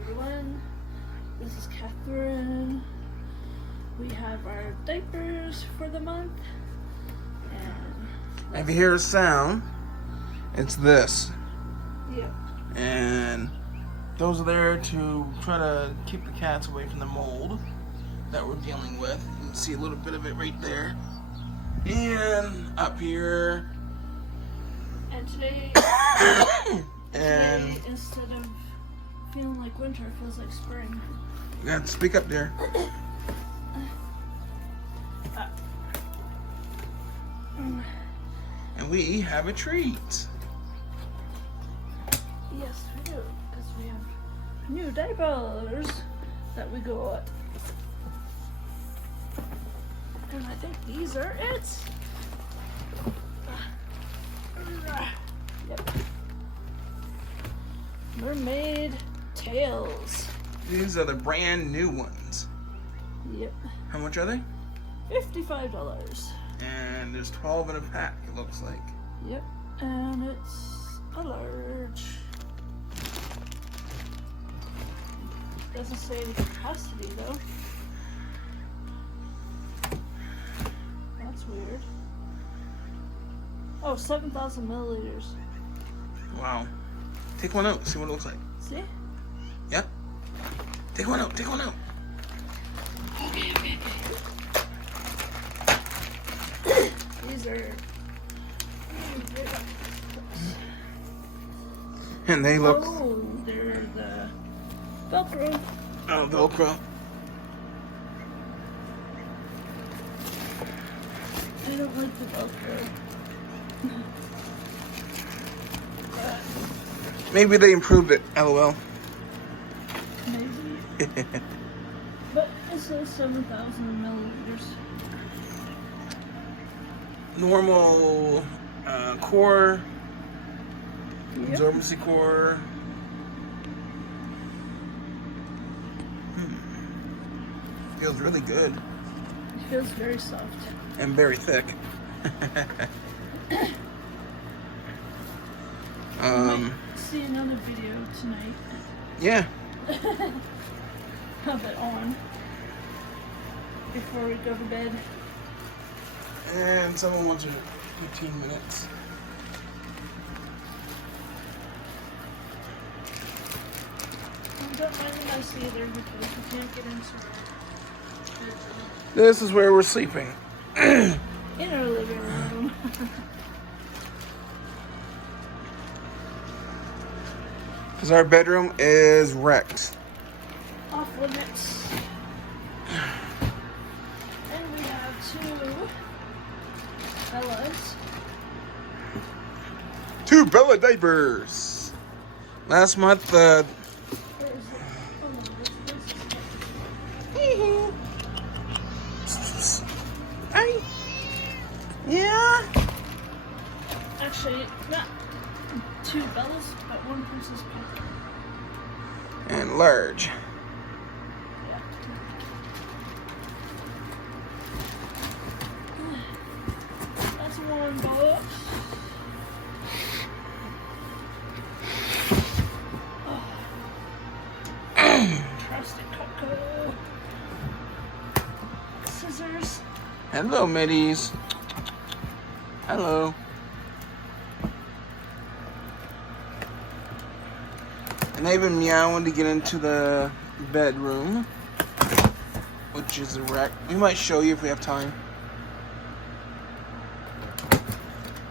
everyone. This is Catherine. We have our diapers for the month. And if you hear a sound, it's this. Yep. And those are there to try to keep the cats away from the mold that we're dealing with. You can see a little bit of it right there. And up here. And today, and instead of feeling like winter, it feels like spring. you got to speak up there. And we have a treat. Yes, we do, because we have new diapers that we got. And I think these are it. Yep. Mermaid tails. These are the brand new ones. Yep. How much are they? $55. And there's 12 in a pack, it looks like. Yep. And it's a large. Doesn't say the capacity though. That's weird. Oh, 7,000 milliliters. Wow. Take one out, see what it looks like. See? Yep. Take one out, take one out. These are. And they look. Oh, they're the Velcro. Oh, Velcro. I don't like the Velcro. Maybe they improved it, lol. Maybe. But it says 7,000 milliliters. Normal core, Yep. absorbency core. Feels really good. It feels very soft. And very thick. See another video tonight. Yeah. Have it on before we go to bed. And someone wants it 15 minutes. Don't mind the mess either because we can't get into This is where we're sleeping. in our living room. Because our bedroom is wrecked. Off limits. And we have two Bellas. 2 Bella diapers. Last month, Where is it? Oh, Hi. Yeah. actually, not 2 Bellas, but 1 Princess Pepper. And large. Yeah. That's one box. Trusted Coco. Scissors. Hello, middies. Hello. And they've been meowing to get into the bedroom, which is a wreck. We might show you if we have time.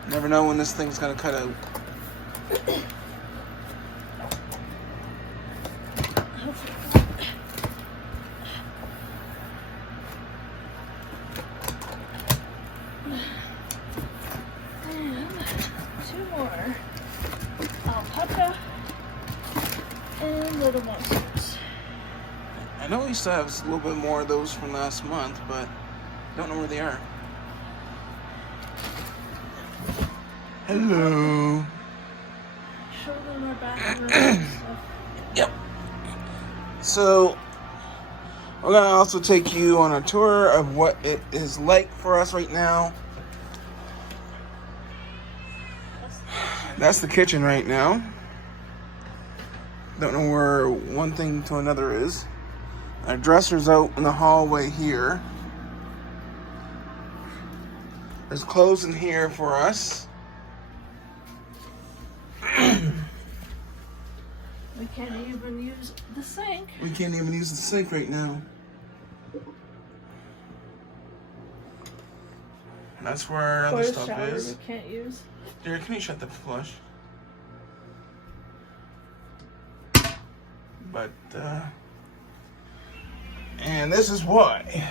Never know when this thing's gonna cut out. And 2 more. Alpaca and little monsters. I know we still have a little bit more of those from last month, but don't know where they are. Hello. Show them our bathroom and stuff. Yep. So, we're going to also take you on a tour of what it is like for us right now. That's the kitchen right now. Don't know where one thing to another is. Our dresser's out in the hallway here. There's clothes in here for us. We can't even use the sink. We can't even use the sink right now. That's where our other stuff shower is. we can't use. Derek, can you shut the flush? But, and this is why.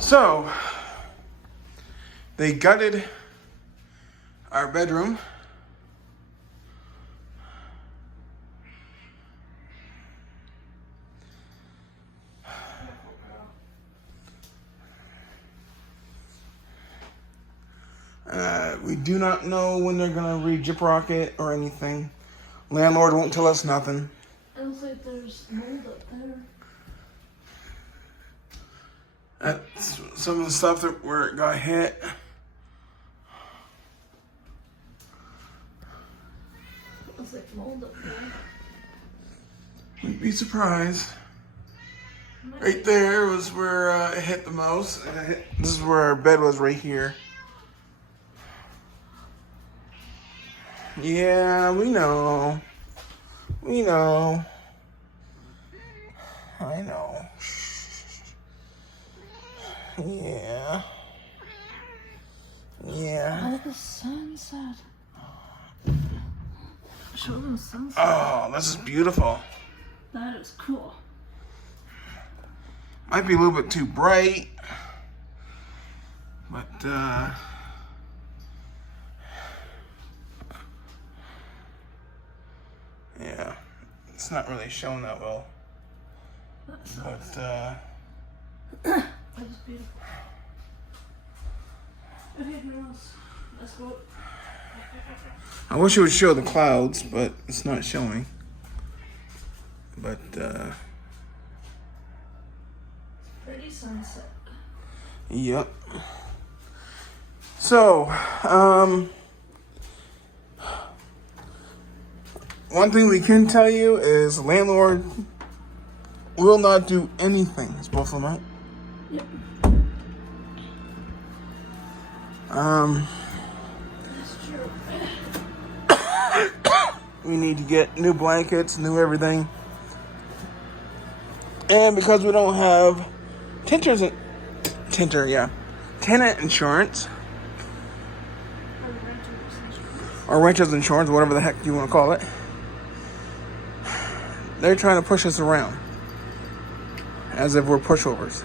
So, they gutted our bedroom. We do not know when they're gonna re-gyprock it or anything. Landlord won't tell us nothing. It looks like there's mold up there. That's some of the stuff that where it got hit. Looks like mold up there. Wouldn't be surprised. Right there was where it hit the most. This is where our bed was, right here. Yeah, we know. We know. I know. Yeah. Yeah. Look at the sunset. Show them the sunset. Oh, this is beautiful. That is cool. Might be a little bit too bright. But, yeah. It's not really showing that well. But, That is beautiful. Okay, girls. Let's go. I wish it would show the clouds, but it's not showing. But, Pretty sunset. yep. So, one thing we can tell you is landlord will not do anything. It's both of them, right? Yep. That's true. We need to get new blankets, new everything. And because we don't have tenant insurance or renter's insurance, whatever the heck you want to call it, they're trying to push us around as if we're pushovers.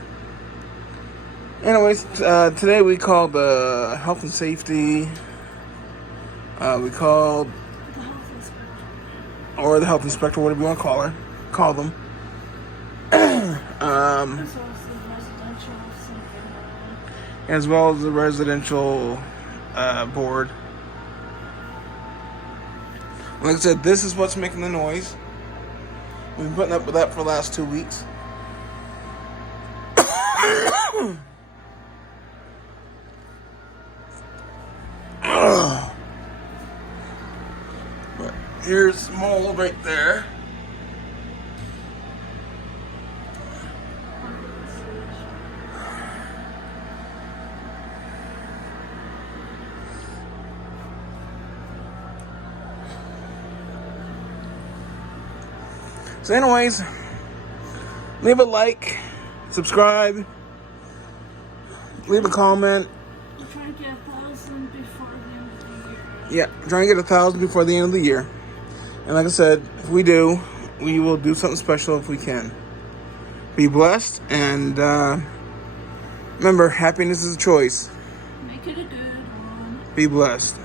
Anyways, today we called the health and safety. We called, The health inspector. or the health inspector, whatever you want to call them. As well as the residential center. As well as the residential board. Like I said, this is what's making the noise. We've been putting up with that for the last 2 weeks. But here's mold right there. So anyways, leave a like, subscribe, leave a comment. We're trying to get 1,000 before the end of the year. Yeah, trying to get 1,000 before the end of the year. And like I said, if we do, we will do something special if we can. Be blessed, and remember, happiness is a choice. Make it a good one. Be blessed.